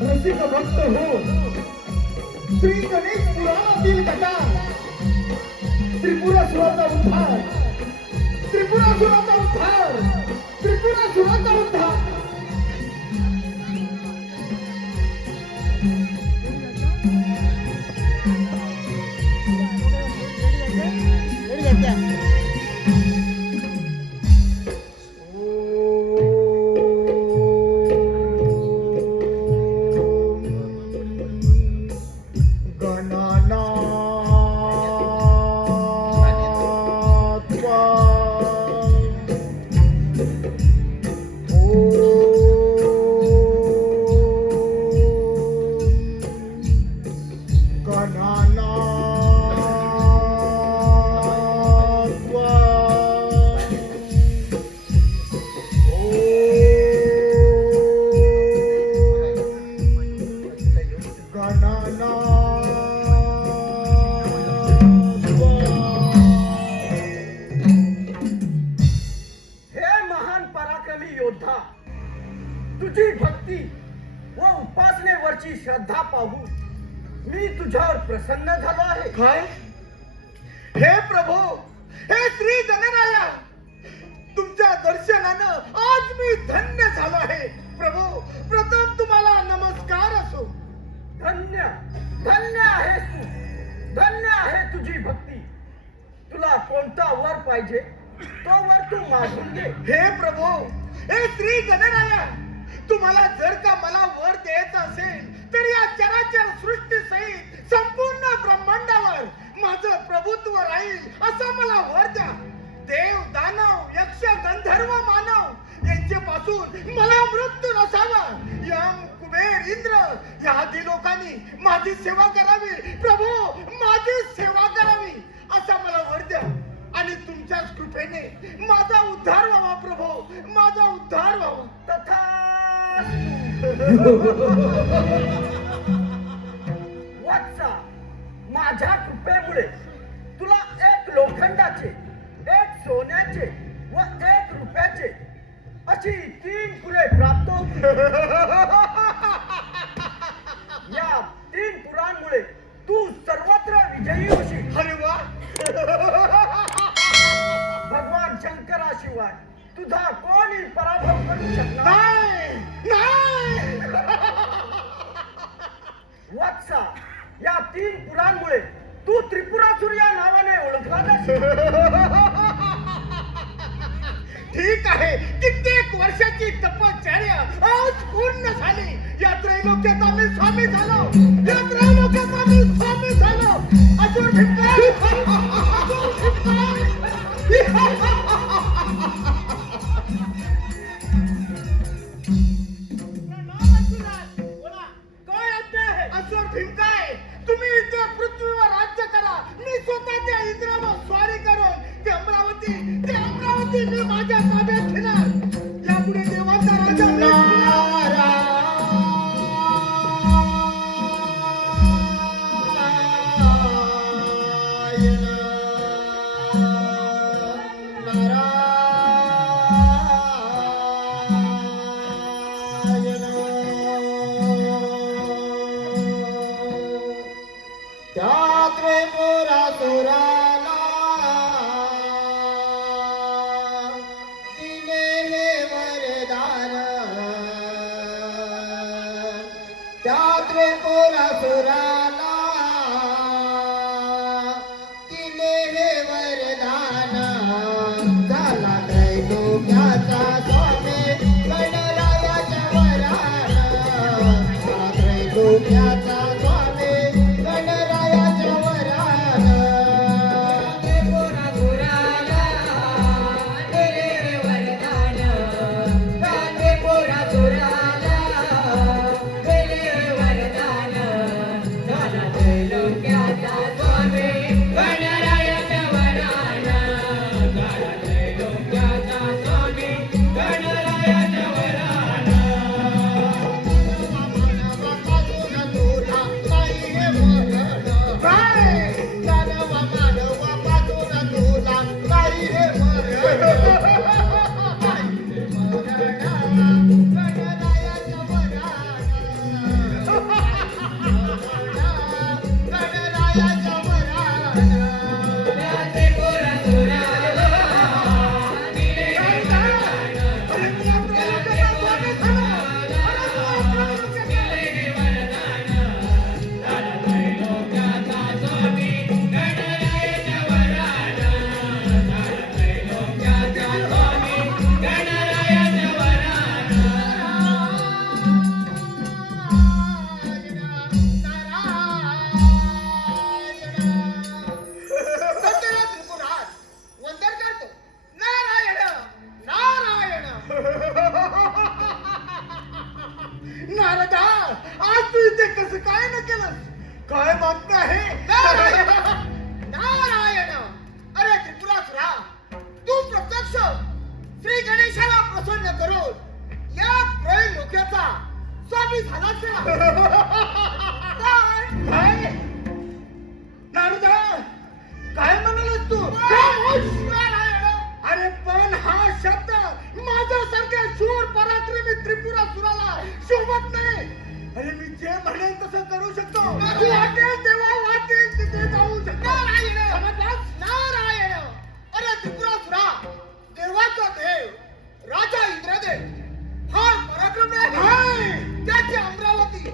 रसिक भक्त हो श्री गणेश पुराणातील कथा त्रिपुरासुराचा उद्धार त्रिपुरासुराचा उद्धार त्रिपुरासुराचा उद्धार तुझी भक्ती व उपासनेवरची श्रद्धा पाहून मी तुझ्यावर प्रसन्न झालो आहे. काय हे प्रभू हे श्री गणराया तुमच्या दर्शनानं आज मी धन्य झालो आहे. प्रभू प्रथम तुम्हाला नमस्कार असो. धन्य धन्य आहेस तू, धन्य आहे तुझी भक्ती. तुला कोणता वर पाहिजे तो वर तू मागून घे. हे प्रभू हे श्री गणराया तुम्हाला जर का मला वर द्यायचं असेल तर या चराचर सृष्टी सहित संपूर्ण ब्रह्मांडावर माझं प्रभुत्व राहील असं मला वर द्या. देव दानव यक्ष गंधर्व मानव यांच्यापासून मला मृत्यू नसावा. यम कुबेर इंद्र या आदी लोकांनी माझी सेवा करावी. प्रभू माझी सेवा करावी असा मला वर द्या आणि तुमच्याच कृपेने माझा उद्धार व्हावा. प्रभू माझा उद्धार व्हावा. तथा वत्सा माझ्या कृपेमुळे तुला एक लोखंडाचे एक सोन्याचे व एक रुपयाचे अशी 3 पुरे प्राप्त होतील. या 3 पुरांमुळे तू सर्वत्र विजयी होशील. अरे वा भगवान शंकराशिवाय तुझा कोणी पराभव करू शकणार नाही. वत्सा या 3 पुरांमुळे तू त्रिपुरासुर या नावाने ओळखला जाशील. ठीक आहे. कित्येक वर्षाची तपश्चर्या आज पूर्ण झाली. या त्रैलोक्याचा मी स्वामी झालो. या त्रैलोक्याचा मी स्वामी झालो. असुर भिक्कार असुर भिंकाय तुम्ही इथे पृथ्वीवर राज्य करा. मी स्वतःच्या इंद्रावर स्वारी करून ते अमरावती मी माझ्या ताब्यात घेणार. यापुढे देवाचा राजा नारदा, आज तू इथे कसं काय न केलंस? काय बातमी आहे? नारायण नारायण, अरे त्रिपुरासुरा, तू प्रत्यक्ष श्री गणेशाला प्रसन्न करून या त्रैलोक्याचा स्वामी झालास ना? काय? नारदा, काय म्हणालास तू? नारायण, अरे पण हा शब्द माझ्यासारख्या शूर पराक्रमी त्रिपुरासुराला शोभत नाही. अरे मी जे म्हणेन तसं करू शकतो. वाटेल तेव्हा वाटेल तिथे जाऊ शकतो. नारायण, समजलास? नारायण, अरे त्रिपुरासुरा, देवाचा देव राजा इंद्रदेव फार पराक्रमी आहे. हाय! त्याची अमरावती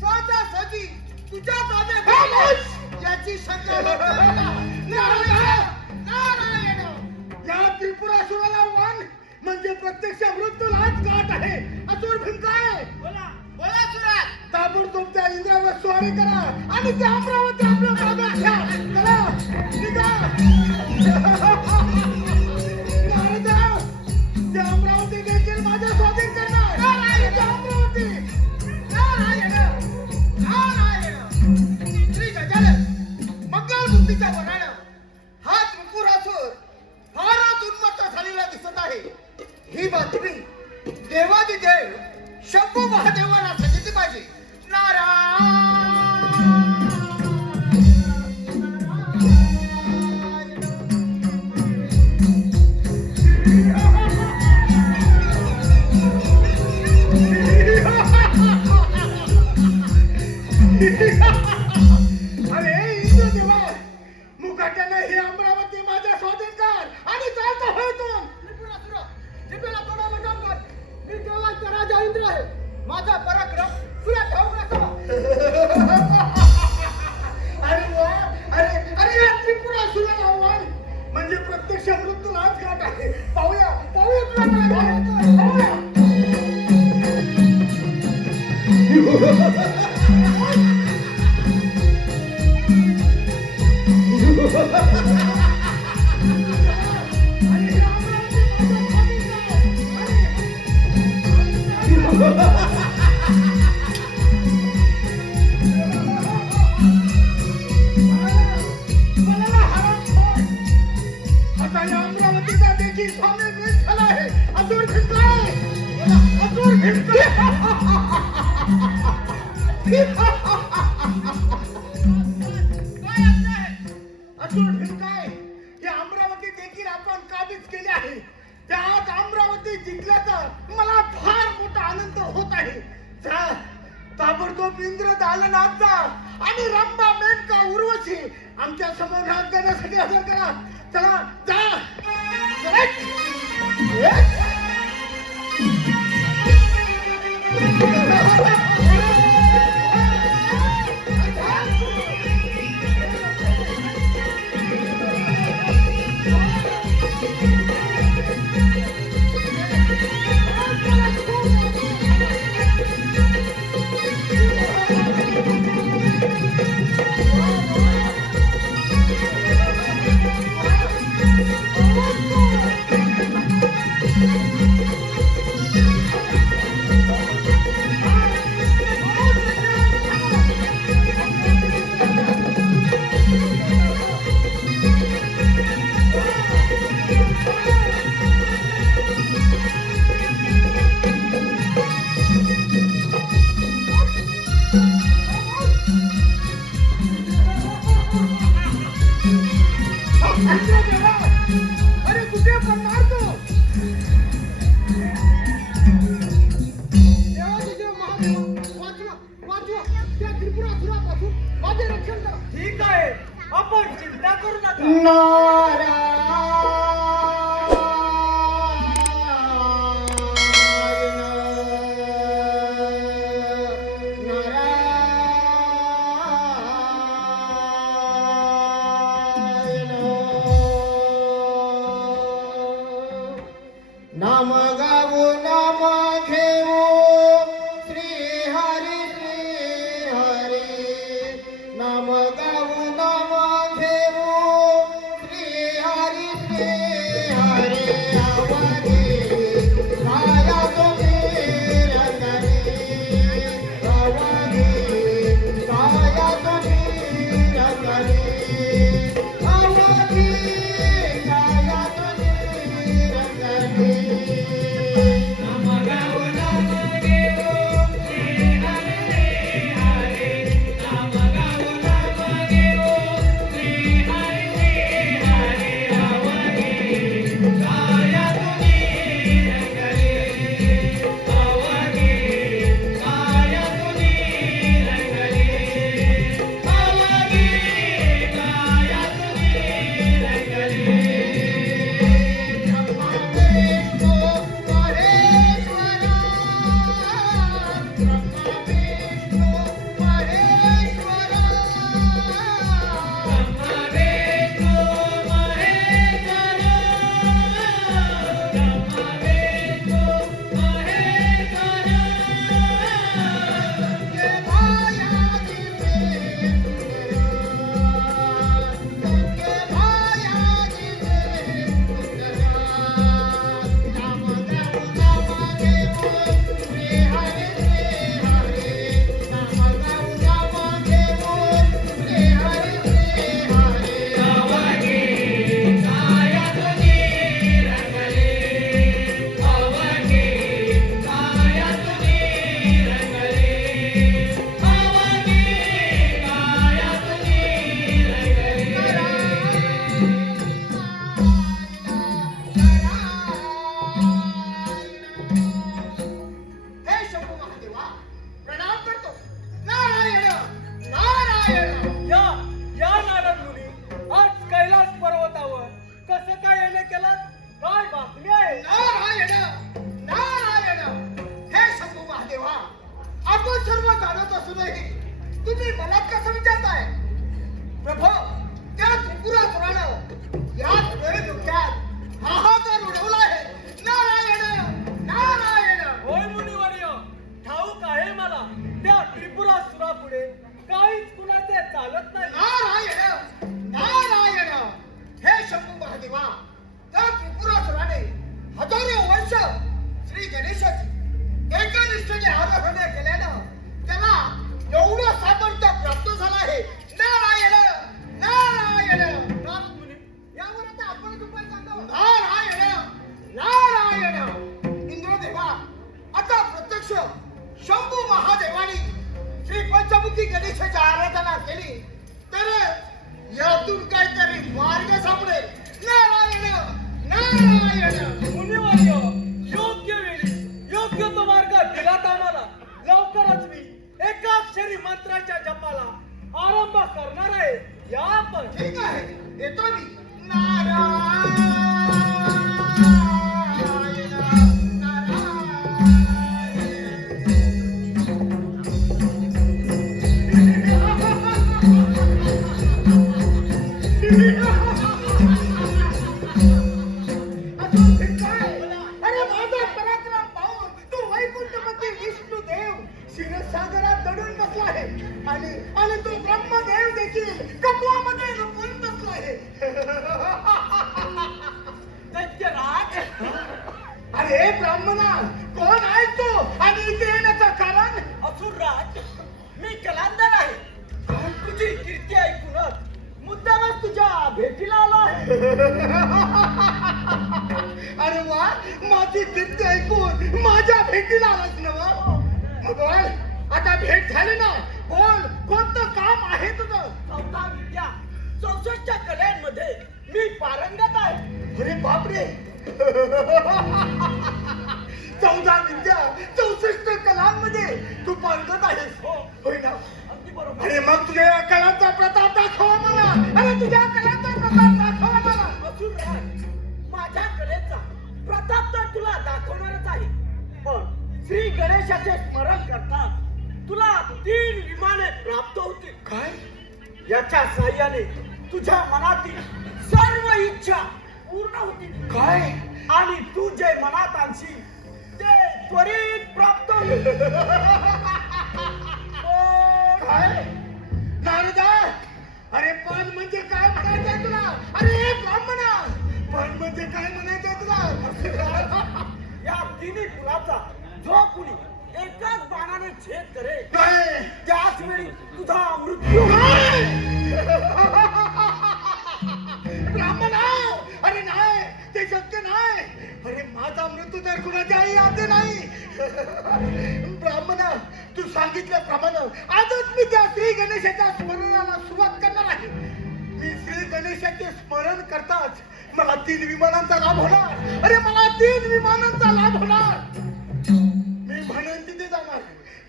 सहजासहजी तुझ्या ताब्यात खामोश! आहे याची शंका वाटते मला. नारायण, नारायण, या त्रिपुरासुराला मान म्हणजे प्रत्यक्ष मृत्यूलाच गाठ आहे. असुर भिंकाय, बोला बोला सुरा. ताबडतोब त्या इंद्रावर स्वारी करा आणि त्या अमरावती आपल्या ताब्यात घ्या. चला, निघा. नारदा, त्या अमरावती देखील माझ्या स्वाधीन करणार. नारायण! त्या अमरावती. नारायण, नारायण, श्री गजानन मंगलमूर्तीच्या वरानं हा त्रिपुरासुर फारच उन्मत्त झालेला दिसत आहे. ही बातमी देवादिदेव शंभू महादेवाला सांगितली पाहिजे. अरे इंद्रदेवा, मुकाट्यानं ही अमरावती माझ्या स्वाधीन कर आणि चालता होय तू. त्रिपुरासुर, जिभेला तोडाला काम कर. मी देवाचा राजा इंद्र आहे. माझा पराक्रम तुला ठाऊक नसावा. अरे वा, अरे अरे या त्रिपुरासुराला आव्हान म्हणजे प्रत्यक्ष मृत्यूलाच गाठ आहे. पाहूया पाहूया तुला काय होतंय. पाहूया. अरे ही अमरावती माझ्या स्वाधीन कर. आता या अमरावतीचा देखील स्वामी मीच झाला आहे. असुर भिंकाय, असुर भिंकाय. असुर भिंकाय, या अमरावती देखील आपण काबीज केली आहे. त्यात अमरावती जिंकल्याचा मला फार मोठा आनंद होत आहे. जा, ताबडतोब इंद्र दालनात जा आणि रंभा, मेनका, उर्वशी आमच्या समोर हात देण्यासाठी हजर करा. चला, जा. चला. अरे कुठे पडणार तू? देवादिदेव महादेवा, वाचवा वाचवा त्या त्रिपुरासुरापासून माझे रक्षण करा. ठीक आहे, आपण चिंता करू नका. नाम गाऊ नाम घेऊ श्री हरी नाम गाऊ नाम घेऊ श्री हरी नारायण नारायण हे शंभू महादेवा, आपण सर्व जाणत असूनही तुम्ही मला कसं विचारताय? प्रभो, त्या त्रिपुरासुरानं याच वेळी डोक्यात हाहाकार उडवला आहे. नारायण नारायण. होय मुनिवर्य, ठाऊक आहे मला त्या त्रिपुरासुरापुढे काहीच कुणाचे चालत नाही. नारायण नारायण हे शंभू महादेवा, त्या त्रिपुरासुराने हजारो वर्ष श्री गणेशाची एकनिष्ठेने आराधना केल्यानं त्याला एवढं सामर्थ्य प्राप्त झालं आहे. नारायण नारायण. नारद मुनी, यावर आता आपण उपाय सांगा. नारायण नारायण. इंद्रदेवा, आता प्रत्यक्ष शंभू महादेवानी श्री पंचमुखी गणेशाची आराधना केली तर यातून काहीतरी मार्ग सापडेल. नारायण नारायण. मुनिवर्य, योग्य वेळी योग्य तो मार्ग दिलात आम्हाला. लवकरच मी एकाक्षरी मंत्राच्या जपाला आरंभ करणार आहे. या आपण. ठीक आहे, येतो मी. नारायण अरे माझा पराक्रम पाहून तू वैकुंठमध्ये विष्णुदेव क्षीरसागरात दडून बसला आहे आणि तू ब्रह्मदेव देखील कमलामध्ये लपून बसला आहे. दैत्यराज, अरे ब्राह्मणा, कोण आहे तू आणि इथे येण्याचं कारण? असुरराज, मी कलांदर आहे. तुझी कीर्ती ऐकूनच मुद्दामच तुझ्या भेटीला आलो आहे. अरे वा, माझी कीर्ती ऐकून माझ्या भेटीला आलास ना? मग बोल, आता भेट झाली ना, बोल कोणतं काम आहे तुझं? 14 विद्या 64 कलांमध्ये मी पारंगत आहे. अरे बापरे. 14 विद्या 64 कलांमध्ये तू पारंगत आहेस, होय ना? अगदी बरोबर. अरे मग तुझ्या या कलांचा प्रताप दाखव मला. अरे तुझ्या कलांचा प्रताप दाखव मला. असुरराज, माझ्या कलेचा प्रताप तर तुला दाखवणारच आहे, पण श्री गणेशाचे स्मरण करता तुला 3 विमाने प्राप्त होतील. काय? याच्या साह्याने तुझ्या मनातील सर्व इच्छा पूर्ण होतील. काय? आणि तू जे मनात आणशील ते त्वरित प्राप्त होईल. काय? नारदा, अरे पण म्हणजे काय म्हणायचंय तुला? अरे ब्राह्मणा, पण म्हणजे काय म्हणायचंय तुला? या तिन्ही कुलाचा जो कुणी एकाच बाणाने छेद करेल काय? त्याच वेळी तुझा मृत्यू काय? ब्राह्मणा, अरे नाही, ते शक्य नाही. अरे माझा मृत्यू तर कुणाच्याही हाती नाही. ब्राह्मणा, तू सांगितल्याप्रमाणे आजच मी त्या श्री गणेशाच्या स्मरणाला सुरुवात करणार आहे. मी श्री गणेशाचे स्मरण करताच मला 3 विमानांचा लाभ होणार. अरे मला 3 विमानांचा लाभ होणार. मी म्हणेन तिथे जाणार.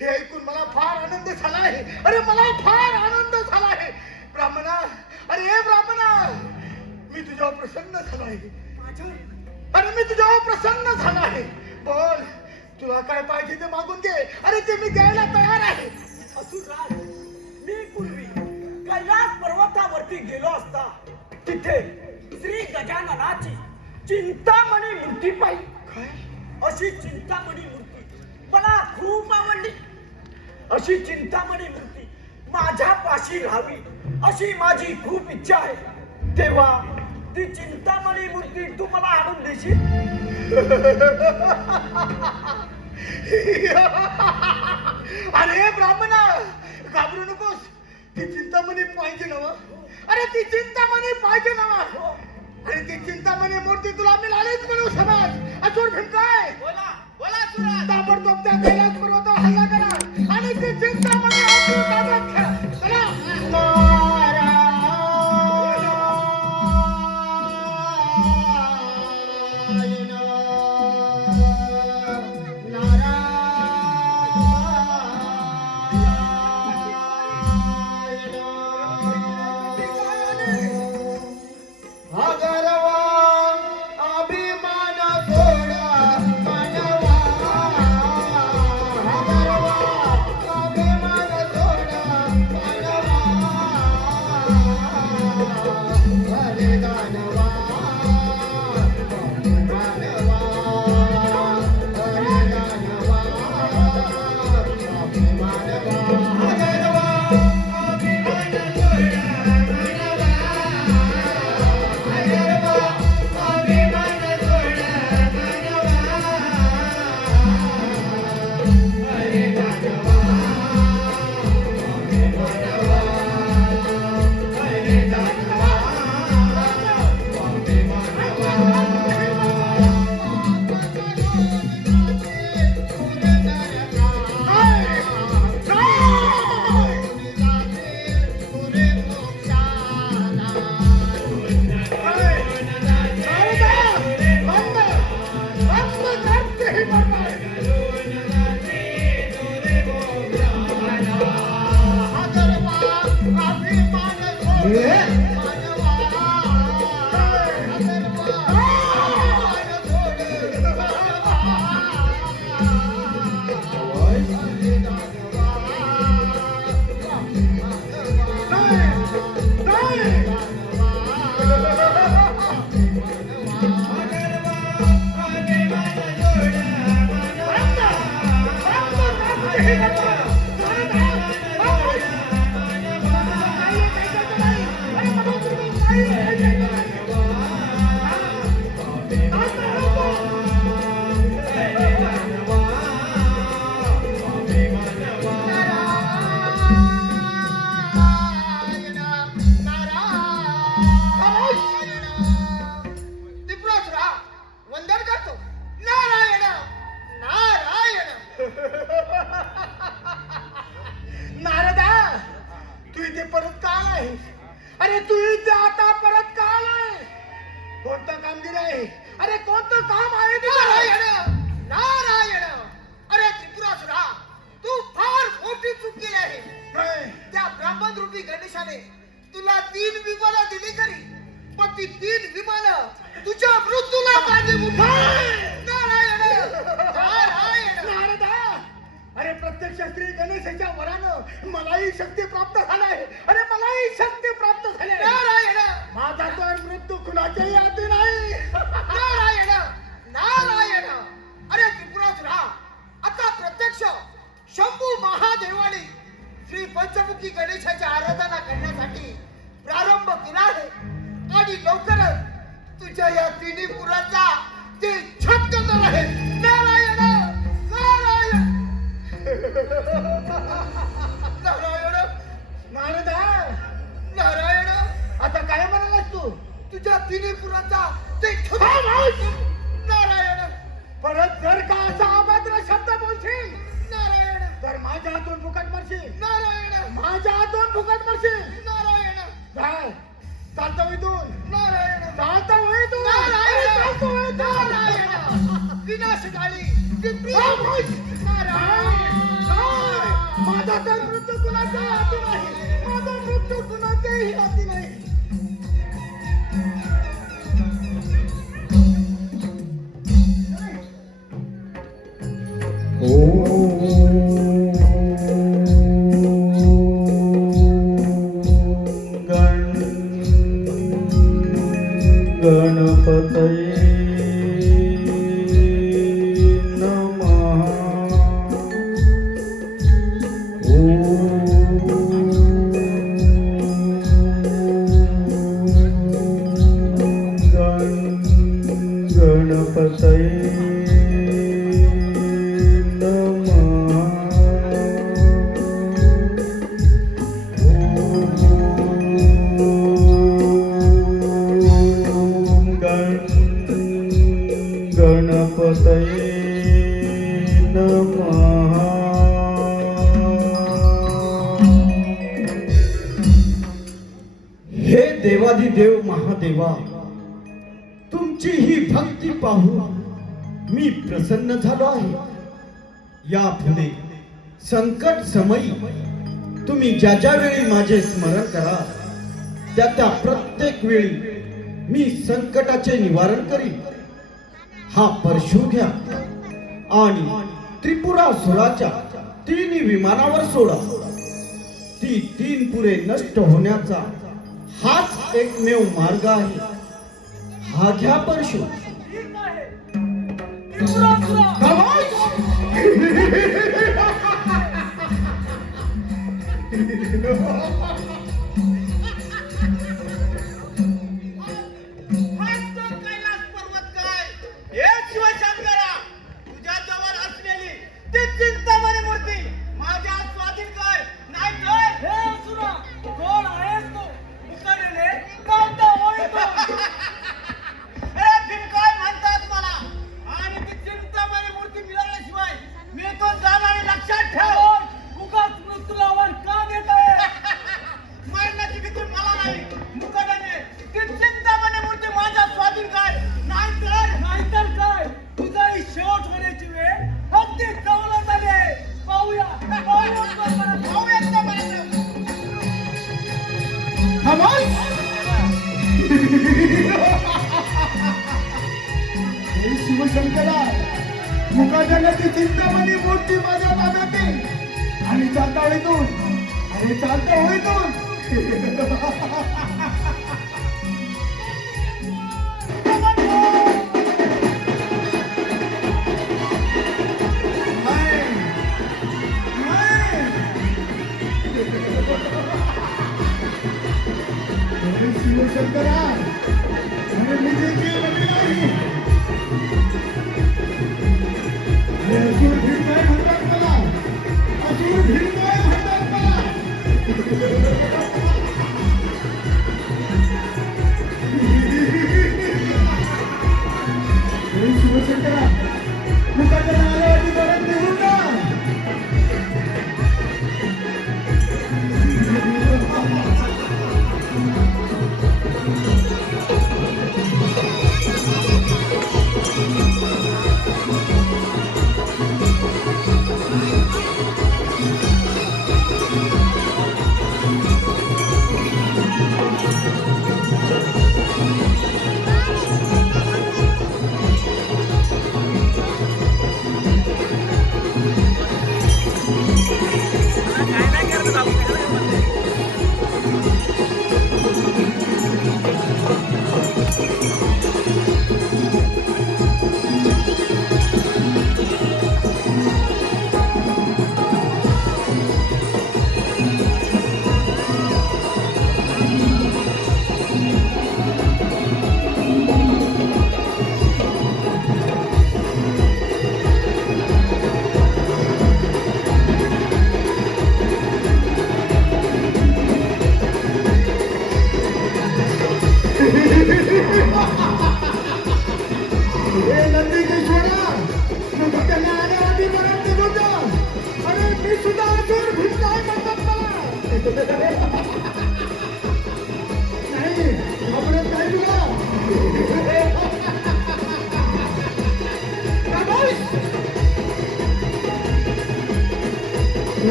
हे ऐकून मला फार आनंद झाला आहे. अरे मला फार आनंद झाला आहे. ब्राह्मणा, अरे हे ब्राह्मणा, मी तुझ्यावर प्रसन्न झालो आहे. अरे मी तुझ्यावर प्रसन्न झालो आहे. बोल, तुला काय पाहिजे ते मागून घे. अरे ते मी द्यायला तयार आहे. असुरराज, मी पूर्वी कैलास पर्वतावरती गेलो असता तिथे श्री गजाननाची चिंतामणी मूर्ती पाहिली. काय? अशी चिंतामणी मूर्ती मला खूप आवडली. अशी चिंतामणी मूर्ती माझ्या पाशी राहावी अशी माझी खूप इच्छा आहे. तेव्हा ती चिंतामणी मूर्ती तू मला आणून देशील? अरे ब्राह्मणा, घाबरू नकोस. ती चिंतामणी पाहिजे नवा. अरे ती चिंतामणी पाहिजे नवा. आणि ती चिंतामणी मूर्ती तुला मिळालीच म्हणून समज. असुर भीम काय? बोला बोला असुरराज. ताबडतोब त्या कैलास पर्वतावर हल्ला करा आणि ती चिंतामणी आपली ताब्यात घ्या. चला. अभिमान वंदन करतो. नारायण नारायण. नारदा, तू इथे परत का आलाय? अरे तू इथे आता परत का आलाय? कोणतं कामगिरी आहे? अरे कोणतं काम आहे? नारायण नारायण. अरे त्रिपुरासुरा, तू फार मोठी चूक केली आहे. त्या ब्राह्मण रूपी गणेशाने तुला 3 विमानं दिली खरी, पण ती 3 विमानं तुझ्या मृत्यूला कारणीभूत आहे. नारायण नारायण. नारदा, अरे प्रत्यक्ष श्री गणेशाच्या वरानं मलाही शक्ती प्राप्त झालाय. अरे मलाही शक्ती प्राप्त झाली. नारायण, माझा तर मृत्यू कुणाच्याही हाती नाही. नारायण नारायण. अरे त्रिपुरासुरा, आता प्रत्यक्ष शंभू महादेवाने श्री पंचमुखी गणेशाची आराधना करण्यासाठी प्रारंभ केला आहे आणि लवकरच तुझ्या या तिन्ही पुराचा ते छत करणार आहे. नारायण नारायण. नारायण. नारदा, नारायण, आता काय म्हणालास तू? तुझ्या तिन्ही पुराचा ते छत. नारायण, परत जर का असा अभद्र शब्द बोलशील नारायण, तर माझ्या हातून फुकट मरशील. नारायण, माझ्या हातून फुकट मरशील. नारायण, काय चालतो इथून? नारायण, चालतो इथून. नारायण नारायण. विनाशकाली नारायण. माझा तर मृत्यू कुणाच्याही हाती नाही. माझा मृत्यू कुणाच्याही हाती नाही. गणपतये नमः. गणपतये गणपतये नमः. हे देवाधिदेव महादेवा, तुमची ही भक्ती पाहून मी प्रसन्न झालो आहे. यापुढे संकट समयी तुम्ही ज्या ज्या वेळी माझे स्मरण करा, त्या त्या प्रत्येक वेळी मी संकटाचे निवारण करीन. हा परशु घ्या आणि त्रिपुरासुराच्या 3 विमानावर सोडा. ती 3 पुरे नष्ट होण्याचा हाच एकमेव मार्ग आहे. हा घ्या परशु. ठीक आहे. त्रिपुरासुरा, कैलास पर्वत काय? हे शिवशंकरा, तुझ्या जवळ असलेली ती चिंतामणी मूर्ती माझ्या स्वाधीन कर. नाही तर हे असुरा, कोण आहेस तू? उतरले कांदा ओळखतो. हे भिनकाय म्हणतात मला, आणि ती चिंतामणी मूर्ती मिळाल्याशिवाय मी तो जाणार. लक्षात ठेव. उगाच मृत्यूला वर का देत आहे? कमाल हे शिवशंकरा मुकादनाची चिंतामणी मूर्ती माझ्या ताब्यात आहे आणि चालता होईतून अरे चालता होईतून शिवशंकरा अरे विजयची लग्न आहे असुर भिडकाय म्हणतात मला असुर भिडकाय म्हणतात मला शिवशंकरा मुखाच्या नावावरती परत निघून जा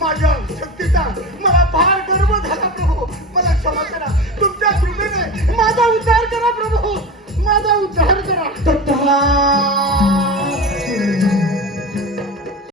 माझ्या शक्तीचा मला फार गर्व झाला